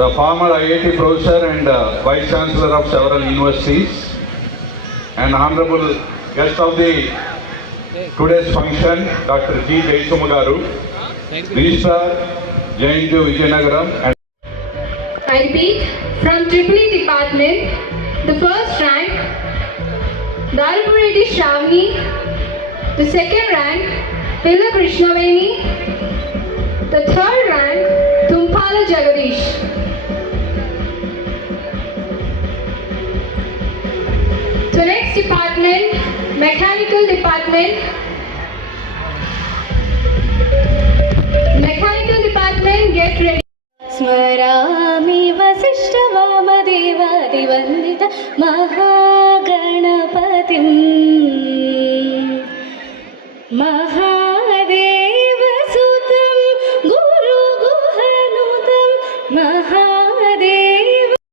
the former IIT professor and Vice Chancellor of several universities, and honorable guest of the today's function, Dr. G. Jayasumagaru, Registrar, JNU Vijayanagaram. And I repeat, from Triple Department, the first rank, Darupuredi Shravani, the second rank, Pilla Krishnaveni, the third rank, Tumpala Jagadish. So next department, Mechanical Department. Mechanical Department, get ready. स्मरामि वसिष्ठवामदेवादिवन्दित महागणपतिं